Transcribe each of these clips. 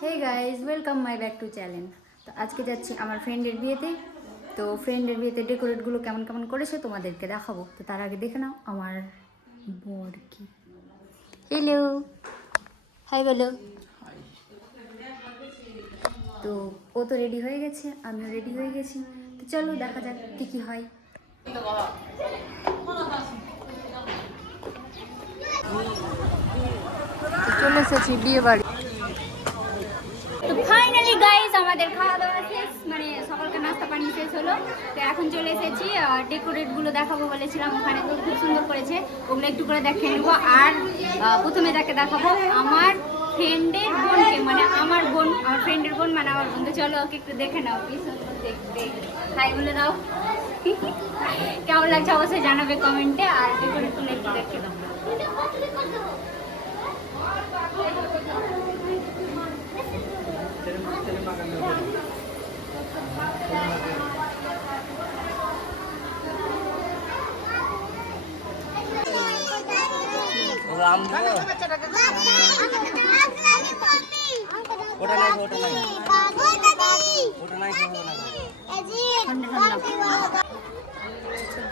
Hey guys welcome my back to channel. তো আজকে যাচ্ছি আমার ফ্রেন্ডের বিয়েতে। তো ফ্রেন্ডের বিয়েতে ডেকোরেটগুলো কেমন কেমন করেছে তোমাদেরকে দেখাবো। তো তার আগে দেখে নাও আমার বর কি। হ্যালো, হাই বলো। তো ও তো রেডি হয়ে গেছে, আমিও রেডি হয়ে গেছি। তো চলো দেখা যাক কী কী হয়। চলে এসেছি বিয়ে বাড়ি। তো ফাইনালি গাইস আমাদের খাওয়া দাওয়া শেষ, মানে সকালকে নাস্তা পানি শেষ হলো। তো এখন চলে এসেছি ডেকোরেটগুলো দেখাবো বলেছিলাম, ওখানে তো খুব সুন্দর করেছে, ওগুলো একটু করে দেখে নেবো। আর প্রথমে যাকে দেখাবো আমার ফ্রেন্ডের বোনকে, মানে আমার বোন, আমার ফ্রেন্ডের বোন মানে আমার বোনকে। চলো ওকে একটু দেখে নাও, কি সুন্দর দেখতে। হাই বলে দাও। কেমন লাগছে অবশ্যই জানাবে কমেন্টে। আর ডেকোরেটগুলো একটু দেখে দাও। রাম দিব ওটা নাই ওটা নাই ওটা নাই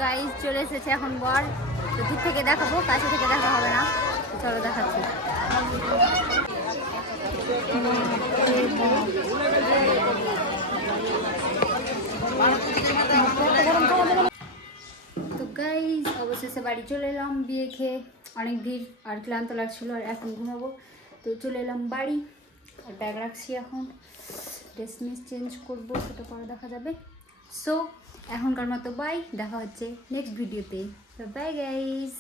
গাইস চলে এসেছে এখন বর। তো দূর থেকে দেখাবো, কাছে থেকে দেখা হবে না। চলো দেখাচ্ছি। তো গাইস অবশেষে বাড়ি চলে এলাম বিয়ে খেয়ে। অনেক ভিড় আর ক্লান্ত লাগছিল, আর এখন ঘুমাবো। তো চলে এলাম বাড়ি, আর ব্যাগ রাখছি। এখন ড্রেস মিস চেঞ্জ করবো, সেটা পরে দেখা যাবে। সো এখনকার মতো বাই, দেখা হচ্ছে নেক্সট ভিডিওতে। Bye guys.